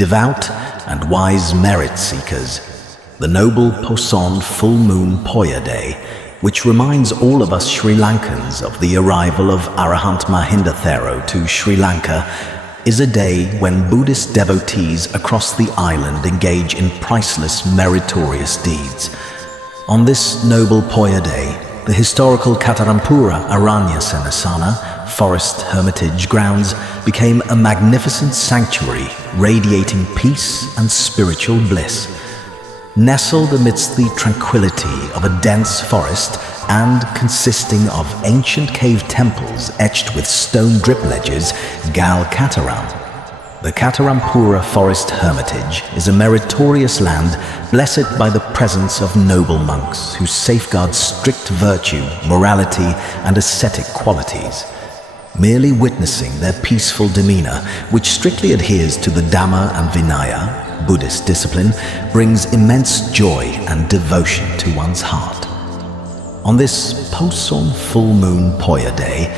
Devout and wise merit seekers, the noble Poson full moon Poya day, which reminds all of us Sri Lankans of the arrival of Arahant Mahinda Thero to Sri Lanka, is a day when Buddhist devotees across the island engage in priceless meritorious deeds. On this noble Poya day, the historical Katarampura Aranya Senasana forest hermitage grounds became a magnificent sanctuary radiating peace and spiritual bliss. Nestled amidst the tranquility of a dense forest and consisting of ancient cave temples etched with stone drip ledges, Gal Kataram, the Katarampura Forest Hermitage is a meritorious land blessed by the presence of noble monks who safeguard strict virtue, morality, and ascetic qualities. Merely witnessing their peaceful demeanor, which strictly adheres to the Dhamma and Vinaya, Buddhist discipline, brings immense joy and devotion to one's heart. On this Poson full moon Poya day,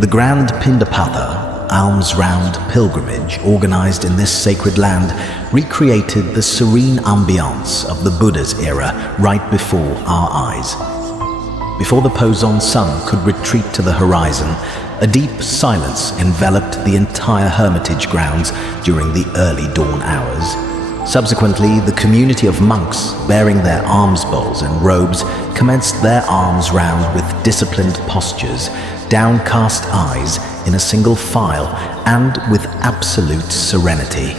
the grand Pindapatha, alms round pilgrimage organized in this sacred land, recreated the serene ambiance of the Buddha's era right before our eyes. Before the Poson sun could retreat to the horizon, a deep silence enveloped the entire hermitage grounds during the early dawn hours. Subsequently, the community of monks, bearing their alms bowls and robes, commenced their alms round with disciplined postures, downcast eyes in a single file, and with absolute serenity.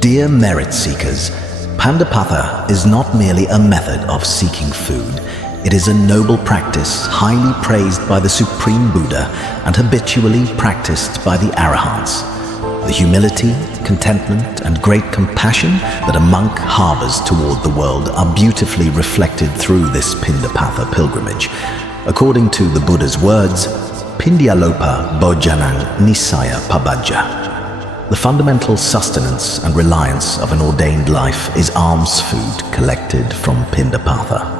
Dear merit seekers, Pandapatha is not merely a method of seeking food. It is a noble practice highly praised by the Supreme Buddha and habitually practiced by the Arahants. The humility, contentment, and great compassion that a monk harbors toward the world are beautifully reflected through this Pindapatha pilgrimage. According to the Buddha's words, Pindyalopa Bojanang Nisaya Pabajja. The fundamental sustenance and reliance of an ordained life is alms food collected from Pindapatha.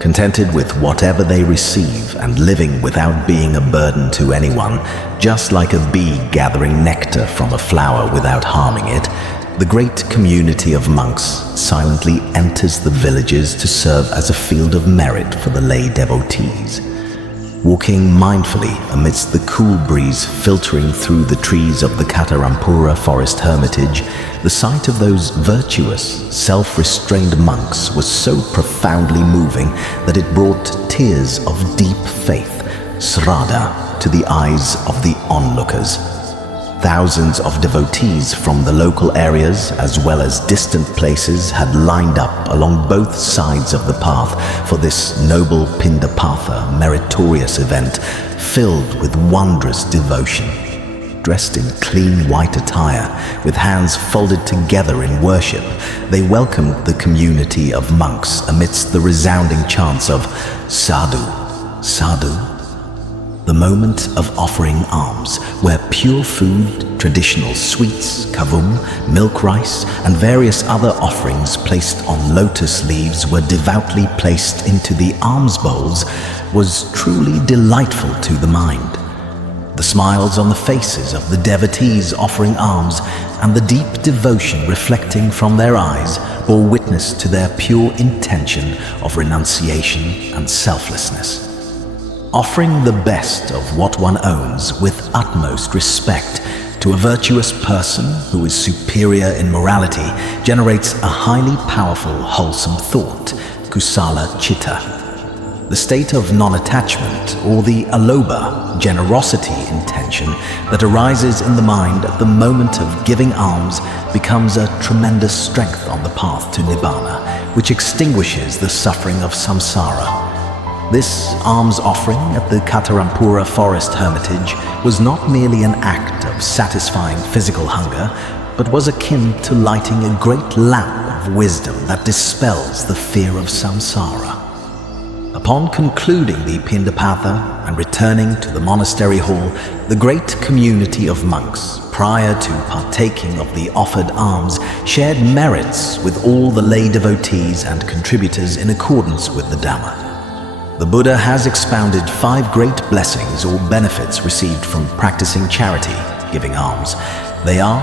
Contented with whatever they receive and living without being a burden to anyone, just like a bee gathering nectar from a flower without harming it, the great community of monks silently enters the villages to serve as a field of merit for the lay devotees. Walking mindfully amidst the cool breeze filtering through the trees of the Katarampura Forest Hermitage, the sight of those virtuous, self-restrained monks was so profoundly moving that it brought tears of deep faith, sraddha, to the eyes of the onlookers. Thousands of devotees from the local areas as well as distant places had lined up along both sides of the path for this noble Pindapatha meritorious event filled with wondrous devotion. Dressed in clean white attire, with hands folded together in worship, they welcomed the community of monks amidst the resounding chants of Sadhu, Sadhu. The moment of offering alms, where pure food, traditional sweets, kavum, milk rice, and various other offerings placed on lotus leaves were devoutly placed into the alms bowls, was truly delightful to the mind. The smiles on the faces of the devotees offering alms and the deep devotion reflecting from their eyes bore witness to their pure intention of renunciation and selflessness. Offering the best of what one owns with utmost respect to a virtuous person who is superior in morality generates a highly powerful, wholesome thought, kusala chitta. The state of non-attachment, or the aloba, generosity intention, that arises in the mind at the moment of giving alms becomes a tremendous strength on the path to Nibbana, which extinguishes the suffering of samsara. This alms offering at the Katarampura Forest Hermitage was not merely an act of satisfying physical hunger, but was akin to lighting a great lamp of wisdom that dispels the fear of samsara. Upon concluding the Pindapatha and returning to the monastery hall, the great community of monks, prior to partaking of the offered alms, shared merits with all the lay devotees and contributors in accordance with the Dhamma. The Buddha has expounded 5 great blessings or benefits received from practicing charity, giving alms. They are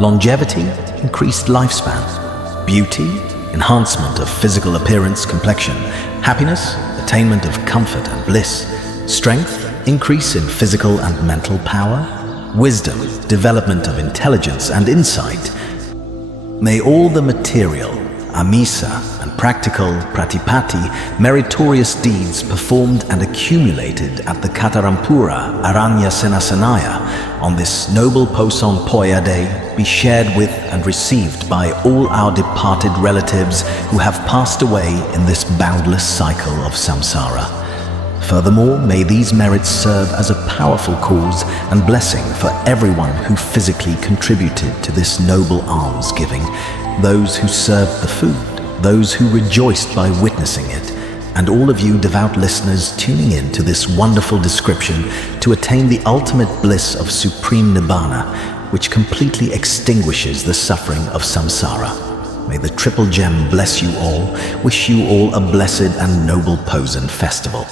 longevity, increased lifespan, beauty, enhancement of physical appearance, complexion, happiness, attainment of comfort and bliss, strength, increase in physical and mental power, wisdom, development of intelligence and insight. May all the material, amisa, and practical pratipatti, meritorious deeds performed and accumulated at the Katarampura Aranya Senasanaya on this noble Poson Poya Day be shared with and received by all our departed relatives who have passed away in this boundless cycle of samsara. Furthermore, may these merits serve as a powerful cause and blessing for everyone who physically contributed to this noble almsgiving, those who served the food, those who rejoiced by witnessing it, and all of you devout listeners tuning in to this wonderful description to attain the ultimate bliss of supreme nibbana, which completely extinguishes the suffering of samsara. May the Triple Gem bless you all, wish you all a blessed and noble Poson festival.